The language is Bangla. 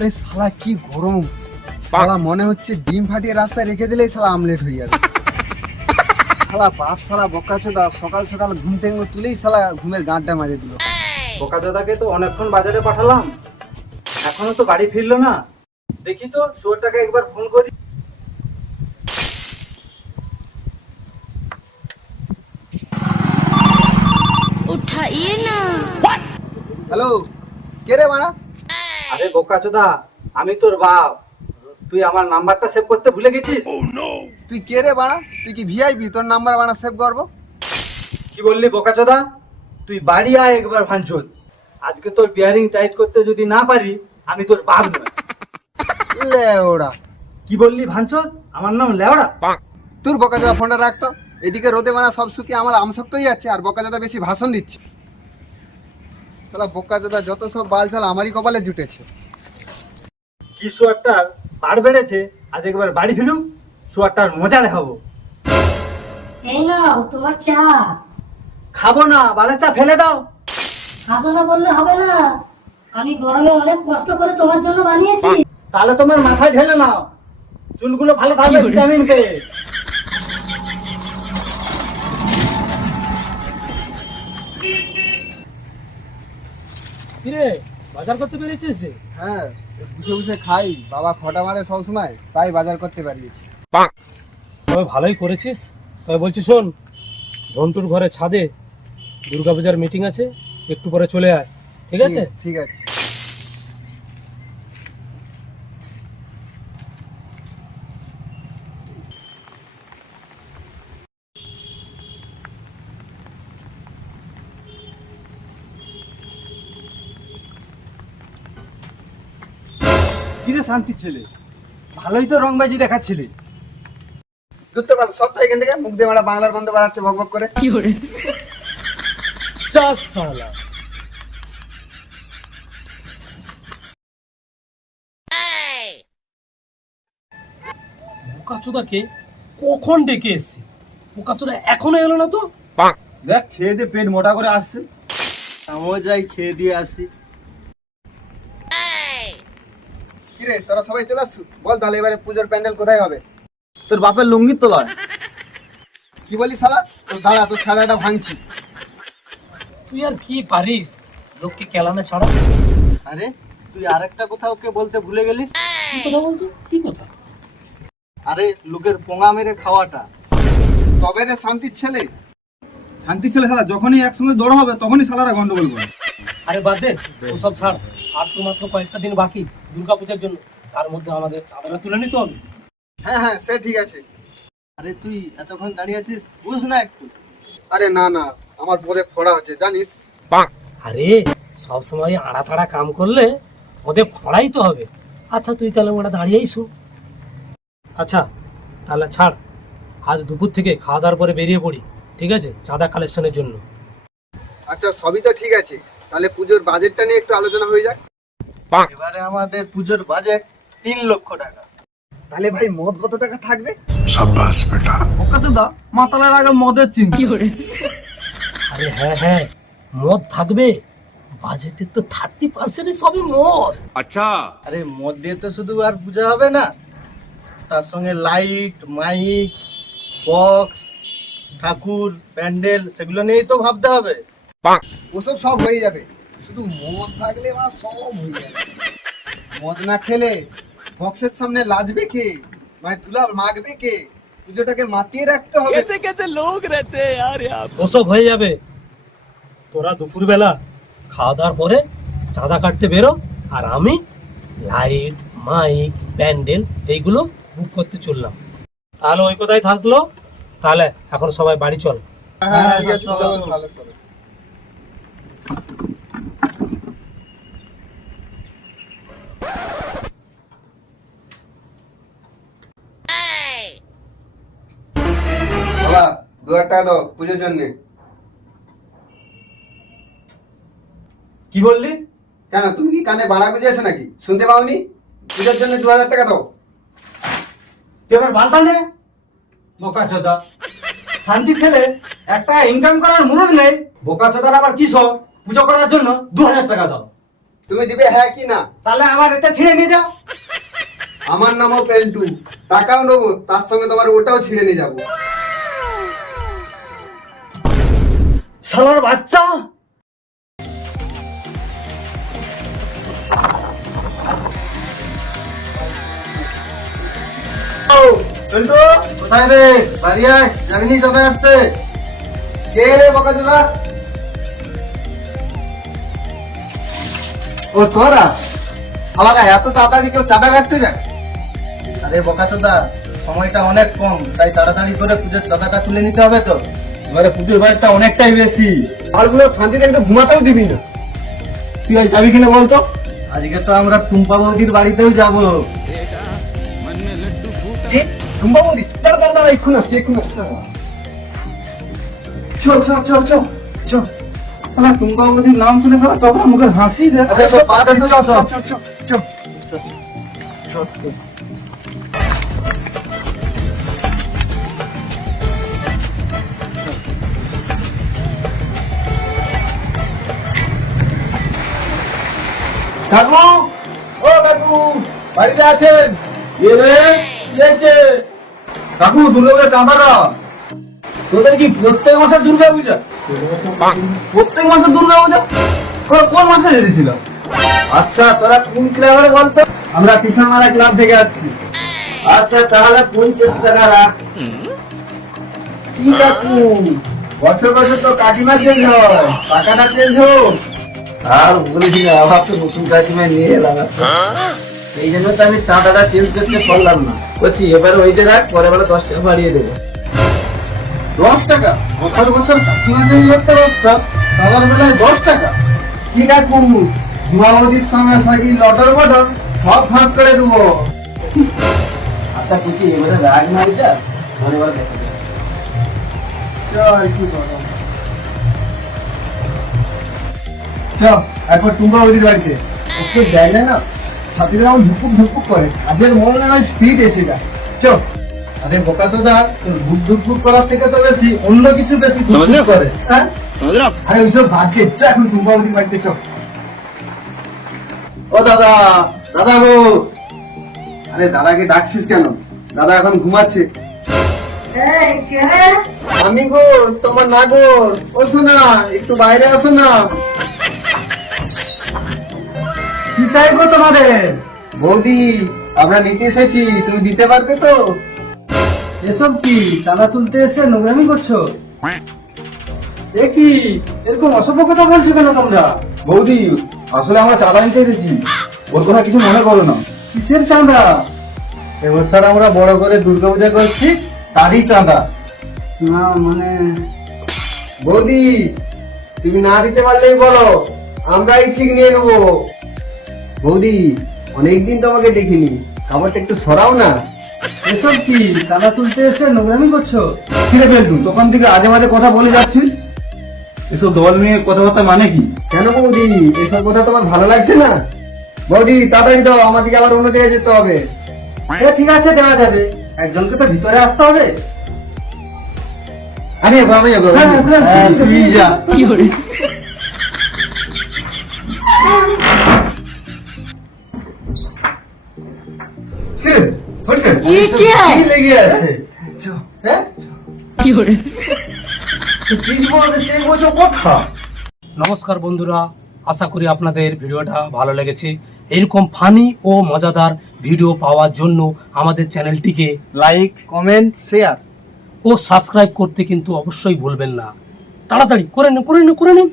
আরে শালা কি গরম। শালা মনে হচ্ছে ডিম ফাটিয়ে রাস্তায় রেখে দিলেই শালা আমলেট হয়ে যাবে। শালা বাপ শালা বকাচোদা সকাল সকাল ঘুম থেকে তুলেই শালা ঘুমের গাঁটটা মারে দিল। বকা বকাচোদাকে তো অনেকক্ষণ বাজারে পাঠালাম। এখনও তো বাড়ি ফিরলো না। দেখি তো চোরটাকে একবার ফোন করি। হ্যালো কে রে মারা আরে বোকা চোদা আমি তোর বাপ। তুই আমার নাম্বারটা সেভ করতে ভুলে গেছিস? তুই কে রে বাড়া? তুই কি ভিআইপি তোর নাম্বার বাড়া সেভ করব? কি বললি বোকা চোদা? তুই বাড়ি আয় একবার ভাঞ্চুর আজকে তোর বিয়ারিং টাইট করতে যদি না পারি আমি তোর বাপ নয় লে ওরা কি বললি ভাঞ্চর আমার নাম লেওড়া। তোর বকাচোদা ফোনটা রাখতো এদিকে রোদে বানা সব শুকিয়ে আমার আমসক্ত হয়ে যাচ্ছে আর বকাচোদা বেশি ভাষণ দিচ্ছে। শালা বকাচোদা যত সব বাল চাল আমারই কপালে জুটেছে। কি শুয়ারটার পাড় বেড়েছে আজ একবার বাড়ি ফিরুক শুয়ারটার মজা দেখাবো। এই নাও তোমার চা। খাব না বালে চা ফেলে দাও। খাব না বললে হবে না। আমি গরমে অনেক কষ্ট করে তোমার জন্য বানিয়েছি। তাহলে তোমার মাথায় ঢেলে নাও। চুলগুলো ভালো থাকবে ভিটামিন পেয়ে বাজার করতে পেরেছিস যে? হ্যাঁ বুঝে বুঝে খাই। বাবা খটা মারে সবসময় তাই বাজার করতে পারিয়েছি তবে ভালোই করেছিস। তবে বলছি শোন ধন্টুর ঘরে ছাদে দুর্গাপূজার মিটিং আছে একটু পরে চলে আয়। ঠিক আছে? ঠিক আছে। কিরে শান্তি ছেলে। ভালোই তো রংবাজি দেখাচ্ছিলি। দুধ পাল সত্য এখান থেকে মুখ দিয়ে মারা বাংলার গন্ধ বাড়াচ্ছে ভক ভক করে। চাস সালা বোকাচোদাকে কখন ডেকে এসছি? বোকাচোদা এখনও এলো না তো? দেখ খেয়ে দিয়ে পেট মোটা করে আসছে। আমিও যাই খেয়ে দিয়ে আসি। কিরে তোরা সবাই চলে আসছু? বল তাহলে এবারে পুজোর প্যান্ডেল কোথায় হবে? তোর বাপের লুঙ্গির কি বলি শালা? তোর দাঁড়া তোর সারাটা ভাঙছি। তুই আর কি পারিস? লোককে কেলানে ছাড়া। আরে তুই আরেকটা কথা ওকে বলতে ভুলে গেলিস? কি কথা বলতো? কি কথা? আরে লোকের পোঙা মেরে খাওয়াটা। তবে রে শান্তির ছেলে। শান্তি ছেলে শালা যখনই একসঙ্গে দৌড় হবে তখনই শালারা গন্ডগোল করে। আরে বাদ দে ওসব ছাড়। আর তো মাত্র কয়েকটা দিন বাকি দুর্গাপূজার জন্য। তার মধ্যে আমাদের চাঁদাটা তুলে নিতে হবে। হ্যাঁ হ্যাঁ সে ঠিক আছে। আরে তুই এতক্ষণ দাঁড়িয়ে আছিস বুঝ না একটু। আরে না না আমার পদে ফোড়া হচ্ছে জানিস? আরে সব সময় আড়া তাড়া কাম করলে ওদের ফড়াই তো হবে। আচ্ছা তুই তাহলে ওরা দাঁড়িয়েই শো। আচ্ছা তাহলে ছাড়। আজ দুপুর থেকে খাওয়া দাওয়ার পরে বেরিয়ে পড়ি ঠিক আছে? চাঁদা কালেকশনের জন্য। আচ্ছা সবই তো ঠিক আছে। তাহলে পুজোর বাজেটটা নিয়ে একটু আলোচনা হয়ে যাক। এবারে আমাদের পুজোর বাজেট তিন লক্ষ টাকা। তাহলে ভাই মদ কত টাকা থাকবে? ওকা তো দা মাতালার আগে মদের চিন্তা। আরে হ্যাঁ হ্যাঁ মদ থাকবে। বাজেটের তো থার্টি পার্সেন্টই সবই মদ। আচ্ছা। আরে মদ দিয়ে তো শুধু আর পূজা হবে না তার সঙ্গে লাইট মাইক বক্স ঠাকুর প্যান্ডেল সেগুলো নিয়েই তো ভাবতে হবে। ওসব সব হয়ে যাবে। শুধু মদ থাকলে সব হয়ে যাবে। মদ না খেলে বক্সের সামনে লাজবে কে? মানে তুলা মাগবে কে? পুজোটাকে মাতিয়ে রাখতে হবে। ওসব হয়ে যাবে। তোরা দুপুরবেলা খাওয়া দাওয়ার পরে চাঁদা কাটতে বেরো আর আমি লাইট মাইক প্যান্ডেল এইগুলো বুক করতে চললাম। তাহলে ওই কথাই থাকল। তাহলে এখন সবাই বাড়ি চল। হ্যাঁ ঠিক আছে চলো চলো চলো। বাবা দু হাজার টাকা দাও পুজোর জন্য। কি বললি? কেন তুমি কি কানে বাড়া গুজিয়েছো নাকি? শুনতে পাওনি? পুজোর জন্য দু হাজার টাকা দাও। তুই এবার বালতা নে বোকা চোদা শান্তি ছেলে একটা ইনকাম করার মুরদ নেই। বোকা চোদার আবার কি শখ? পুজো করার জন্য দু হাজার টাকা দাও। তুমি দিবে হ্যাঁ কি না? তাহলে আমার এটা ছিঁড়ে নিয়ে যাও। আমার নামও পেন্টু। টাকাও নেব তার সঙ্গে তোমার ওটাও ছিঁড়ে নিয়ে যাব। শালার বাচ্চা। কোথায় রে? বাড়ি আয় জানিনি চলে আসতে। কে রে বকা চোদা ও তোরা শালারা এত তাড়াতাড়ি কেউ চাঁদা কাটতে যায়? আরে বকাচোদা সময়টা অনেক কম তাই তাড়াতাড়ি করে পুজোর চাঁদাটা তুলে নিতে হবে তো। এবারে পুজোর বাজারটা অনেকটাই বেশি। মালগুলো শান্তিতে একটু ঘুমাতেও দিবি না। তুই আজ যাবি কিনা বলতো? আজকে তো আমরা টুম্পা বৌদির বাড়িতেও যাব। কি? টুম্বা বৌদি? দাঁড়া দাঁড়া দাঁড়া এক্ষুন আসছি এক্ষুন আসছি। চ চ চ চ চ শালা টুম্পা নাম শুনে তখন মুখে হাসি দেয় আচ্ছা কাকু? ও কাকু বাড়িতে আছেন? কাকু দুর্গাপূজা কাঁপাটা তোদের কি প্রত্যেক মাসে দুর্গা পূজা? প্রত্যেক মাসে দুর্গা পূজা? তোরা কোন মাসে এসেছিল আচ্ছা তোরা কোন ক্লাবের বলতো? আমরা পিছন মারা ক্লাব থেকে আসছি। আচ্ছা তাহলে পঞ্চাশ টাকা রাখ। কি কাকু বছর বছর তো কাকিমা চেঞ্জ হয়। টাকাটা চেঞ্জ হোক। আর বলিস না আবার তো নতুন কাকিমা নিয়ে এলাম। এই জন্য তো আমি চাঁদাটা চেঞ্জ করতে পারলাম না। বলছি এবারে ওইটা রাখ পরে বেলা দশ টাকা বাড়িয়ে দেবো। দশ টাকা। বছর বছর পারছ সবার বেলায় দশ টাকা। কি সঙ্গে বটর, সব ফাঁস করে দেবো। আচ্ছা এবারে রাগ দেখা। চল, একবার টুম্বা ওদির বাড়িতে। ওকে দেখলে না ছাতিরা আমার ধুপুক ধুপুক করে আজকের মনে হয় স্পিড এসে যায়। চ আরে বোকা তো দা তোর ভুক ভুক করার থেকে তো বেশি অন্য কিছু বেশি করে। হ্যাঁ? আরে ওইসব ভাগ্যে এখন বাড়িতে ও দাদা দাদা গো। আরে দাদাকে ডাকছিস কেন? দাদা এখন ঘুমাচ্ছে। আমি গো তোমার না গো। ও শোনা একটু বাইরে আসো না। কি চাইব তোমাদের? বৌদি আমরা নিতে এসেছি তুমি দিতে পারবে তো? এসব কি চাঁদা তুলতে এসে নোংরামি করছ? এ কি এরকম অসভ্য কথা বলছো কেন তোমরা? বৌদি আসলে আমরা চাঁদা নিতে এসেছি। ওর কথা কিছু মনে করো না। কিসের চাঁদা? এবছর আমরা বড় করে দুর্গাপূজা করছি তারই চাঁদা। না মানে বৌদি তুমি না দিতে পারলেই বলো আমরাই ঠিক নিয়ে নেব। বৌদি অনেকদিন তোমাকে দেখিনি। খাবারটা একটু সরাও না। এসব কি তালা তুলতে এসে নোংরামি করছ ঠিক আছে তুই দোকান থেকে আজে বাজে কথা বলে যাচ্ছিস এসব দল নিয়ে কথাবার্তা মানে কি কেন বৌদি এসব কথা তোমার ভালো লাগছে না বৌদি তাড়াতাড়ি দাও আমাদেরকে আবার অন্য জায়গায় যেতে হবে ঠিক আছে দেওয়া যাবে একজনকে তো ভিতরে আসতে হবে আরে বাবা তুমি যা কি লেগে আছে? হ্যাঁ? কি কথা। নমস্কার বন্ধুরা আশা করি আপনাদের ভিডিওটা ভালো লেগেছে। এরকম ফানি ও মজাদার ভিডিও পাওয়ার জন্য আমাদের চ্যানেলটিকে লাইক কমেন্ট শেয়ার ও সাবস্ক্রাইব করতে কিন্তু অবশ্যই ভুলবেন না। তাড়াতাড়ি করে নিন করে নিন করে নিন।